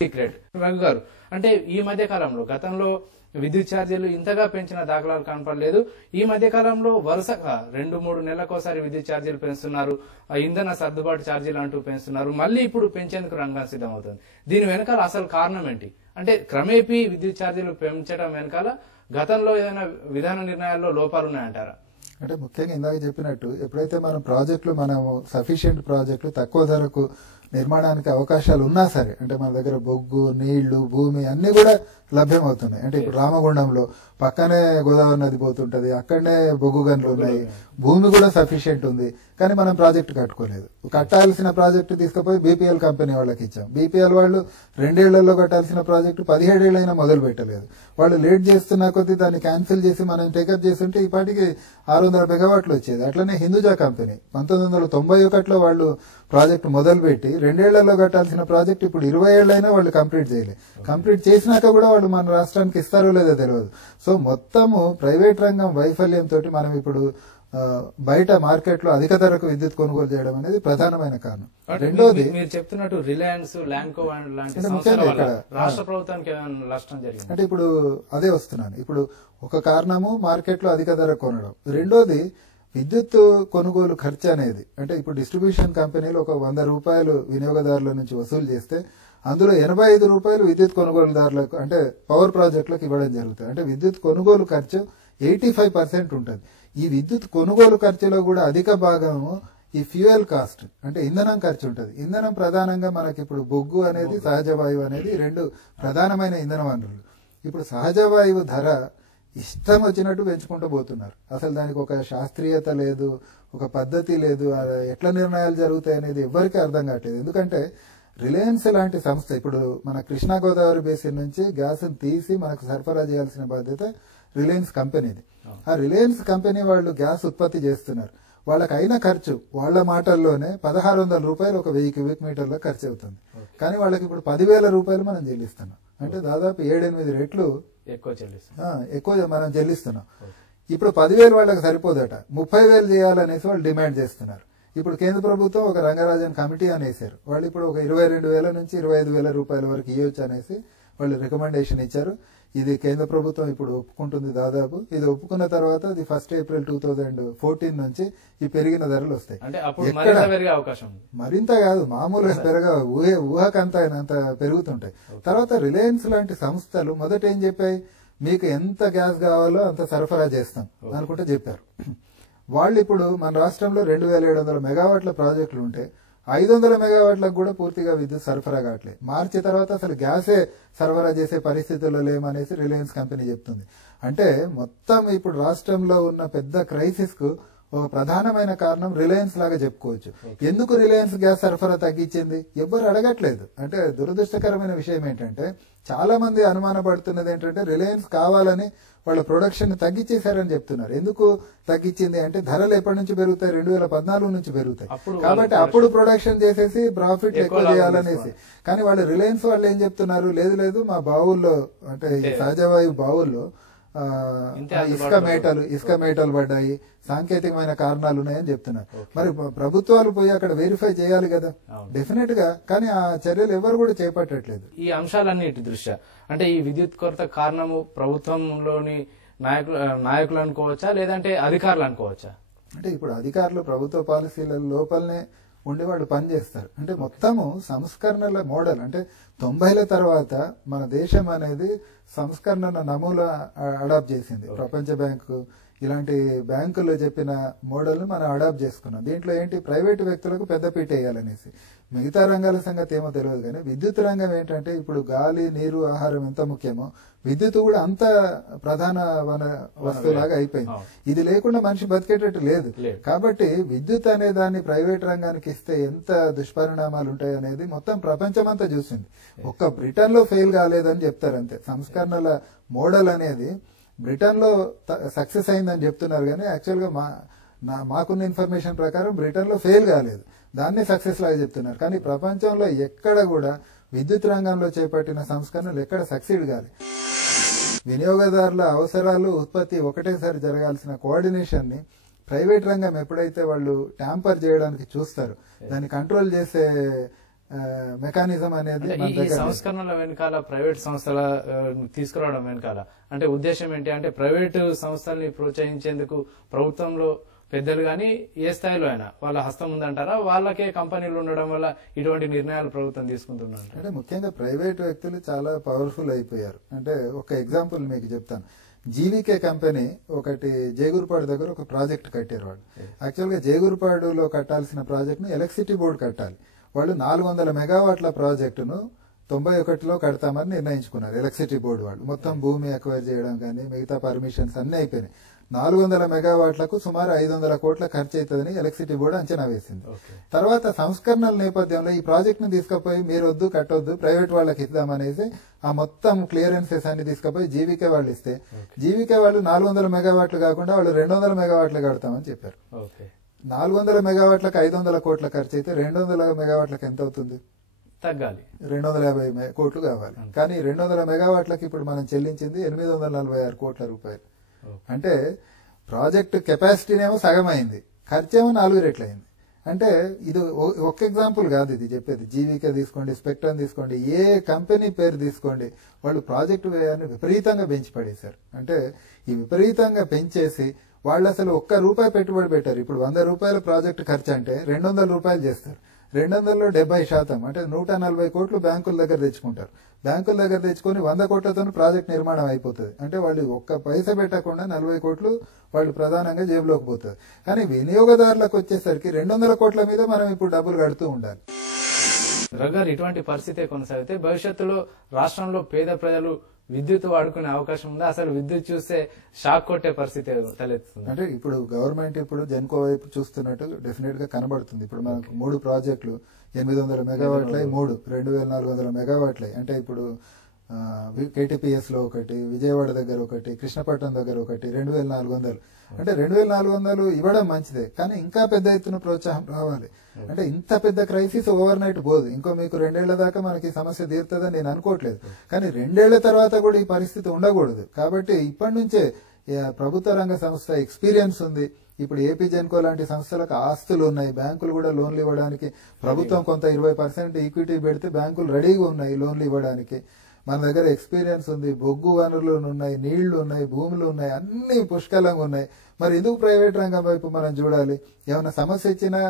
Secret Raghu గారు, అంటే ఈ మధ్య కాలంలో గతంలో విద్యుత్ ఛార్జీలు ఇంతగా పెంచిన దాఖలాలు కనపడలేదు. ఈ మధ్య కాలంలో వరుసగా 2-3 నెలలకోసారి విద్యుత్ ఛార్జీలు పెంచుతున్నారు, ఇంధన సర్దుబాటు ఛార్జీలు అంటూ పెంచుతున్నారు. మళ్ళీ ఇప్పుడు పెంచేందుకు రంగం సిద్ధమవుతుంది. దీని వెనకాల అసలు కారణం ఏంటి? అంటే క్రమేపీ విద్యుత్ ఛార్జీలు పెంచడం వెనకాల గతంలో ఏదైనా విధాన నిర్ణయాల్లో లోపాలున్నాయంటారా? అంటే ముఖ్యంగా ఇందాక చెప్పినట్టు ఎప్పుడైతే మనం ప్రాజెక్టులు మనము సఫిషియెంట్ ప్రాజెక్టులు తక్కువ ధరకు నిర్మాణానికి అవకాశాలు ఉన్నా సరే, అంటే మన దగ్గర బొగ్గు, నీళ్లు, భూమి అన్ని కూడా లభ్యమవుతున్నాయి. అంటే ఇప్పుడు రామగుండంలో పక్కనే గోదావరి నది పోతుంటది, అక్కడనే బొగ్గు గనులు ఉన్నాయి, భూమి కూడా సఫిషియెంట్ ఉంది. కానీ మనం ప్రాజెక్టు కట్టుకోలేదు. కట్టాల్సిన ప్రాజెక్టు తీసుకుపోయి బీపీఎల్ కంపెనీ వాళ్ళకి ఇచ్చాం. బీపీఎల్ వాళ్ళు 2 ఏళ్లలో కట్టాల్సిన ప్రాజెక్టు 17 ఏళ్ళైనా మొదలు పెట్టలేదు. వాళ్ళు లేట్ చేస్తున్న కొద్దీ దాన్ని క్యాన్సిల్ చేసి మనం టేకప్ చేస్తుంటే ఈ పాటికి 600 మెగావాట్లు వచ్చేది. అట్లనే హిందూజా కంపెనీ 1991లో వాళ్ళు ప్రాజెక్టు మొదలుపెట్టి 2 ఏళ్లలో కట్టాల్సిన ప్రాజెక్టు ఇప్పుడు 20 ఏళ్ళైనా వాళ్ళు కంప్లీట్ చేయలేదు. కంప్లీట్ చేసినాక కూడా వాళ్ళు మన రాష్ట్రానికి ఇస్తారో లేదో తెలియదు. సో మొత్తము ప్రైవేట్ రంగం వైఫల్యంతో మనం ఇప్పుడు బయట మార్కెట్ లో అధిక ధరకు విద్యుత్ కొనుగోలు చేయడం అనేది ప్రధానమైన కారణం. రెండోది మీరు చెప్తున్నట్టు రిలయన్స్, ల్యాంకో లాంటి రాష్ట్ర ప్రభుత్వానికి నష్టం జరిగింది అంటే ఇప్పుడు అదే వస్తున్నాను. ఇప్పుడు ఒక కారణము మార్కెట్ లో అధిక ధర కొనడం, రెండోది విద్యుత్ కొనుగోలు ఖర్చు అనేది. అంటే ఇప్పుడు డిస్ట్రిబ్యూషన్ కంపెనీలు ఒక 100 రూపాయలు వినియోగదారుల నుంచి వసూలు చేస్తే అందులో 85 రూపాయలు విద్యుత్ కొనుగోలుదారులకు అంటే పవర్ ప్రాజెక్టులకు ఇవ్వడం జరుగుతుంది. అంటే విద్యుత్ కొనుగోలు ఖర్చు 85% ఉంటుంది. ఈ విద్యుత్ కొనుగోలు ఖర్చులో కూడా అధిక భాగము ఈ ఫ్యూయల్ కాస్ట్ అంటే ఇంధనం ఖర్చు ఉంటుంది. ఇంధనం ప్రధానంగా మనకి ఇప్పుడు బొగ్గు అనేది, సహజ వాయువు అనేది 2 ప్రధానమైన ఇంధన వనరులు. ఇప్పుడు సహజ వాయువు ధర ఇష్టం వచ్చినట్టు పెంచుకుంటూ పోతున్నారు. అసలు దానికి ఒక శాస్త్రీయత లేదు, ఒక పద్ధతి లేదు, ఎట్లా నిర్ణయాలు జరుగుతాయి అనేది ఎవరికి అర్థం కావట్లేదు. ఎందుకంటే రిలయన్స్ లాంటి సంస్థ ఇప్పుడు మన కృష్ణా గోదావరి బేసిన్ నుంచి గ్యాస్ తీసి మనకు సరఫరా చేయాల్సిన బాధ్యత రిలయన్స్ కంపెనీది. ఆ రిలయన్స్ కంపెనీ వాళ్ళు గ్యాస్ ఉత్పత్తి చేస్తున్నారు. వాళ్ళకి అయిన ఖర్చు వాళ్ళ మాటల్లోనే 1600 రూపాయలు ఒక 1000 క్యూబిక్ మీటర్ల ఖర్చు అవుతుంది. కానీ వాళ్ళకి ఇప్పుడు 10,000 రూపాయలు మనం చెల్లిస్తున్నాం. అంటే దాదాపు 7-8 రెట్లు ఎక్కువ మనం చెల్లిస్తున్నాం. ఇప్పుడు 10,000 వాళ్ళకి సరిపోదట, 30,000 చేయాలనేసి వాళ్ళు డిమాండ్ చేస్తున్నారు. ఇప్పుడు కేంద్ర ప్రభుత్వం ఒక రంగరాజన్ కమిటీ అనేసారు. వాళ్ళు ఇప్పుడు ఒక 22,000 నుంచి 25,000 రూపాయల వరకు ఇవ్వచ్చు అనేసి వాళ్ళు రికమెండేషన్ ఇచ్చారు. ఇది కేంద్ర ప్రభుత్వం ఇప్పుడు ఒప్పుకుంటుంది. దాదాపు ఇది ఒప్పుకున్న తర్వాత అది 1 ఏప్రిల్ 2014 నుంచి ఈ పెరిగిన ధరలు వస్తాయి. మరింత కాదు, మామూలుగా ఊహకంత పెరుగుతుంటాయి. తర్వాత రిలయన్స్ లాంటి సంస్థలు మొదట ఏం చెప్పాయి, మీకు ఎంత గ్యాస్ కావాలో అంత సరఫరా చేస్తాం అనుకుంటే చెప్పారు. వాళ్ళు ఇప్పుడు మన రాష్ట్రంలో 2,700 మెగావాట్ల ప్రాజెక్టులు ఉంటే 500 మెగావాట్లకు కూడా పూర్తిగా విద్యుత్ సరఫరా కావట్లేదు. మార్చి తర్వాత అసలు గ్యాసే సరఫరా చేసే పరిస్థితుల్లో లేమనేసి రిలయన్స్ కంపెనీ చెప్తుంది. అంటే మొత్తం ఇప్పుడు రాష్ట్రంలో ఉన్న పెద్ద క్రైసిస్ కు ఒక ప్రధానమైన కారణం రిలయన్స్ లాగా చెప్పుకోవచ్చు. ఎందుకు రిలయన్స్ గ్యాస్ సరఫరా తగ్గించింది ఎవ్వరు అడగట్లేదు. అంటే దురదృష్టకరమైన విషయం ఏంటంటే చాలా మంది అనుమానపడుతున్నది ఏంటంటే రిలయన్స్ కావాలని వాళ్ళ ప్రొడక్షన్ తగ్గించేశారని చెప్తున్నారు. ఎందుకు తగ్గించింది అంటే ధరలు ఎప్పటి నుంచి పెరుగుతాయి, 2014 నుంచి పెరుగుతాయి. కాబట్టి అప్పుడు ప్రొడక్షన్ చేసేసి ప్రాఫిట్ ఎక్కువ చేయాలనేసి. కానీ వాళ్ళు రిలయన్స్ వాళ్ళు ఏం చెప్తున్నారు, లేదు లేదు మా బావుల్లో అంటే సహజవాయు బావుల్లో ఇసుక మేటలు పడ్డాయి, సాంకేతికమైన కారణాలు ఉన్నాయని చెప్తున్నారు. మరి ప్రభుత్వాలు పోయి అక్కడ వెరిఫై చేయాలి కదా డెఫినెట్ గా, కానీ ఆ చర్యలు ఎవరు కూడా చేపట్టట్లేదు. ఈ అంశాలన్నిటి దృష్ట్యా అంటే ఈ విద్యుత్ కొరత కారణము ప్రభుత్వంలోని నాయకులు అనుకోవచ్చా లేదంటే అధికారులు అనుకోవచ్చా? అంటే ఇప్పుడు అధికారులు ప్రభుత్వ పాలసీల లోపలనే ఉండి వాళ్ళు పనిచేస్తారు. అంటే మొత్తము సంస్కరణల మోడల్ అంటే 90ల తర్వాత మన దేశం అనేది సంస్కరణ నమూనా అడాప్ట్ చేసింది. ప్రపంచ బ్యాంకు ఇలాంటి బ్యాంకులు చెప్పిన మోడల్ ను మనం అడాప్ట్ చేసుకున్నాం. దీంట్లో ఏంటి, ప్రైవేటు వ్యక్తులకు పెద్దపీట వేయాలనేసి. మిగతా రంగాల సంగతి ఏమో తెలియదు కానీ విద్యుత్ రంగం ఏంటంటే ఇప్పుడు గాలి, నీరు, ఆహారం ఎంత ముఖ్యమో విద్యుత్ కూడా అంత ప్రధాన వస్తువులాగా అయిపోయింది. ఇది లేకుండా మనిషి బతికేటట్టు లేదు. కాబట్టి విద్యుత్ అనే దాన్ని ప్రైవేట్ రంగానికి ఇస్తే ఎంత దుష్పరిణామాలు ఉంటాయి అనేది మొత్తం ప్రపంచమంతా చూసింది. ఒక్క బ్రిటన్ లో ఫెయిల్ కాలేదని చెప్తారు అంతే. సంస్కరణల మోడల్ అనేది బ్రిటన్ లో సక్సెస్ అయిందని చెప్తున్నారు కానీ యాక్చువల్ గా మాకున్న ఇన్ఫర్మేషన్ ప్రకారం బ్రిటన్ లో ఫెయిల్ కాలేదు, దాన్ని సక్సెస్ లాగా చెప్తున్నారు. కానీ ప్రపంచంలో ఎక్కడ కూడా విద్యుత్ రంగంలో చేపట్టిన సంస్కరణలు ఎక్కడ సక్సీడ్ కాలేదు. వినియోగదారుల అవసరాలు, ఉత్పత్తి ఒకటేసారి జరగాల్సిన కోఆర్డినేషన్ ని ప్రైవేట్ రంగం ఎప్పుడైతే వాళ్ళు ట్యాంపర్ చేయడానికి చూస్తారు, దాన్ని కంట్రోల్ చేసే మెకానిజం అనేది మన ఈ దగ్గర సంస్కరణల వెనకాల ప్రైవేట్ సంస్థల తీసుకురావడం వెనకాల అంటే ఉద్దేశం ఏంటి అంటే ప్రైవేటు సంస్థల్ని ప్రోత్సహించేందుకు ప్రభుత్వంలో పెద్దలు గాని ఏ స్థాయిలో అయినా వాళ్ళ హస్తం ఉందంటారా, వాళ్ళకే కంపెనీలు ఉండడం వల్ల ఇటువంటి నిర్ణయాలు ప్రభుత్వం తీసుకుంటున్నారు? అంటే ముఖ్యంగా ప్రైవేట్ వ్యక్తులు చాలా పవర్ఫుల్ అయిపోయారు. అంటే ఒక ఎగ్జాంపుల్ మీకు చెప్తాను. జీవీకే కంపెనీ ఒకటి జేగురుపాడు దగ్గర ఒక ప్రాజెక్ట్ కట్టారు. వాళ్ళు యాక్చువల్ గా జేగురుపాడులో కట్టాల్సిన ప్రాజెక్ట్ ను ఎలక్ట్రిసిటీ బోర్డు కట్టాలి. వాళ్ళు 400 మెగావాట్ల ప్రాజెక్టును 91లో కడతామని నిర్ణయించుకున్నారు. ఎలక్ట్రిసిటీ బోర్డు వాళ్ళు మొత్తం భూమి అక్వైర్ చేయడం కానీ మిగతా పర్మిషన్స్ అన్ని అయిపోయినాయి. 400 మెగావాట్లకు సుమారు 500 కోట్ల ఖర్చు అవుతుందని ఎలక్ట్రిసిటీ బోర్డు అంచనా వేసింది. తర్వాత సంస్కరణల నేపథ్యంలో ఈ ప్రాజెక్ట్ ను తీసుకుపోయి మీరు వద్దు కట్టొద్దు ప్రైవేట్ వాళ్ళకి ఇద్దామనేసి ఆ మొత్తం క్లియరెన్సెస్ అన్ని తీసుకుపోయి జీవీకే వాళ్ళు ఇస్తే జీవీకే వాళ్ళు 400 మెగావాట్లు కాకుండా వాళ్ళు 200 మెగావాట్లు కడతామని చెప్పారు. 400 మెగావాట్లకు 500 కోట్ల ఖర్చు అయితే 200 మెగావాట్లకు ఎంత అవుతుంది? తగ్గాలి, 250 కోట్లు కావాలి. కానీ 200 మెగావాట్లకు ఇప్పుడు మనం చెల్లించింది 846 కోట్ల రూపాయలు. అంటే ప్రాజెక్ట్ కెపాసిటీనేమో సగం అయింది, ఖర్చేమో 4 రెట్లు అయింది. అంటే ఇది ఒక ఎగ్జాంపుల్ కాదు ఇది చెప్పేది. జీవీకే తీసుకోండి, స్పెక్ట్రమ్ తీసుకోండి, ఏ కంపెనీ పేరు తీసుకోండి, వాళ్ళు ప్రాజెక్టు వ్యయాన్ని విపరీతంగా పెంచి పడేశారు. అంటే ఈ విపరీతంగా పెంచేసి వాళ్ళు అసలు ₹1 పెట్టుబడి పెట్టారు. ఇప్పుడు 100 రూపాయల ప్రాజెక్టు ఖర్చు అంటే 200 రూపాయలు చేస్తారు. 200లో 70% అంటే 140 కోట్లు బ్యాంకుల దగ్గర తెచ్చుకుంటారు. బ్యాంకుల దగ్గర తెచ్చుకొని 100 కోట్లతో ప్రాజెక్ట్ నిర్మాణం అయిపోతుంది. అంటే వాళ్ళు ఒక్క పైసా పెట్టకుండా 40 కోట్లు వాళ్ళు ప్రధానంగా జేబులోకి పోతుంది. కానీ వినియోగదారులకు వచ్చేసరికి 200 కోట్ల మీద మనం ఇప్పుడు డబ్బులు కడుతూ ఉండాలి. రఘు, ఇటువంటి పరిస్థితే కొనసాగితే భవిష్యత్తులో రాష్ట్రంలో పేద ప్రజలు విద్యుత్ వాడుకునే అవకాశం ఉందా? అసలు విద్యుత్ చూస్తే షాక్ కొట్టే పరిస్థితి తలెత్తుతుంది. అంటే ఇప్పుడు గవర్నమెంట్ ఇప్పుడు జెన్కో వైపు చూస్తున్నట్టు డెఫినెట్ గా కనబడుతుంది. ఇప్పుడు మనకు 3 ప్రాజెక్టులు 800 మెగావాట్లై, 3 2400 మెగావాట్లై. అంటే ఇప్పుడు కేటీపీఎస్ లో ఒకటి, విజయవాడ దగ్గర ఒకటి, కృష్ణపట్నం దగ్గర ఒకటి, 2400. అంటే 2400 ఇవ్వడం మంచిదే, కానీ ఇంకా పెద్ద ఎత్తున ప్రోత్సాహం రావాలి. అంటే ఇంత పెద్ద క్రైసిస్ ఓవర్ నైట్ పోదు. ఇంకో మీకు 2 ఏళ్ల దాకా మనకి సమస్య తీరుతుందని నేను అనుకోవట్లేదు. కానీ 2 ఏళ్ల తర్వాత కూడా ఈ పరిస్థితి ఉండకూడదు. కాబట్టి ఇప్పటి నుంచే ప్రభుత్వ రంగ సంస్థ ఎక్స్పీరియన్స్ ఉంది. ఇప్పుడు ఏపీ జెన్కో లాంటి సంస్థలకు ఆస్తులు ఉన్నాయి, బ్యాంకులు కూడా లోన్లు ఇవ్వడానికి ప్రభుత్వం కొంత 20% ఈక్విటీ పెడితే బ్యాంకులు రెడీగా ఉన్నాయి లోన్లు ఇవ్వడానికి. మన దగ్గర ఎక్స్పీరియన్స్ ఉంది, బొగ్గు వనరులు ఉన్నాయి, నీళ్లు ఉన్నాయి, భూములు ఉన్నాయి, అన్ని పుష్కలంగా ఉన్నాయి. మరి ఎందుకు ప్రైవేట్ రంగం వైపు మనం చూడాలి? ఏమైనా సమస్య ఇచ్చినా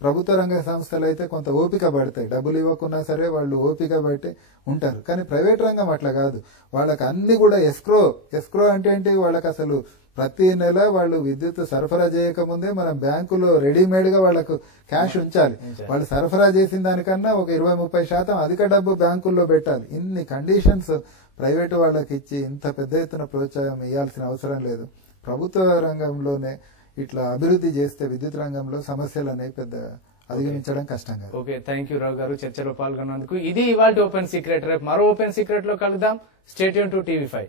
ప్రభుత్వ రంగ సంస్థలు అయితే కొంత ఓపిక పడతాయి, డబ్బులు ఇవ్వకున్నా సరే వాళ్ళు ఓపిక పట్టి ఉంటారు. కానీ ప్రైవేట్ రంగం అట్లా కాదు. వాళ్ళకి అన్ని కూడా ఎస్క్రో అంటే ఏంటి? వాళ్ళకి అసలు ప్రతి నెల వాళ్ళు విద్యుత్ సరఫరా చేయకముందే మనం బ్యాంకులో రెడీమేడ్ గా వాళ్ళకు క్యాష్ ఉంచాలి. వాళ్ళు సరఫరా చేసిన దానికన్నా ఒక 20-30% అధిక డబ్బు బ్యాంకుల్లో పెట్టాలి. ఇన్ని కండిషన్స్ ప్రైవేటు వాళ్ళకి ఇచ్చి ఇంత పెద్ద ఎత్తున ప్రోత్సాహం ఇవ్వాల్సిన అవసరం లేదు. ప్రభుత్వ రంగంలోనే ఇట్లా అభివృద్ధి చేస్తే విద్యుత్ రంగంలో సమస్యలు అనేవి పెద్ద అధిగమించడం కష్టంగా. ఓకే, థ్యాంక్ యూ రావు గారు చర్చలో పాల్గొన్నందుకు. ఇది ఇవాళ ఓపెన్ సీక్రెట్. రేపు మరో ఓపెన్ సీక్రెట్ లో కలుద్దాం. Stay tune to TV5.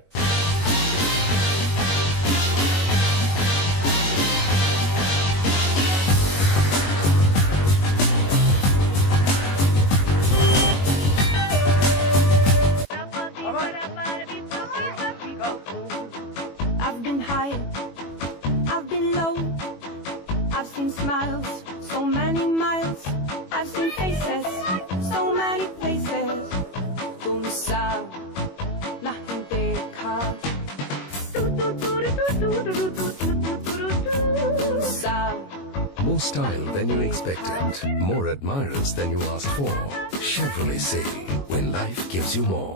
Smiles, so many miles. I've seen faces, so many places. Tú no sabes, la gente caught. More style than you expected, more admirers than you asked for. Chevrolet say when life gives you more.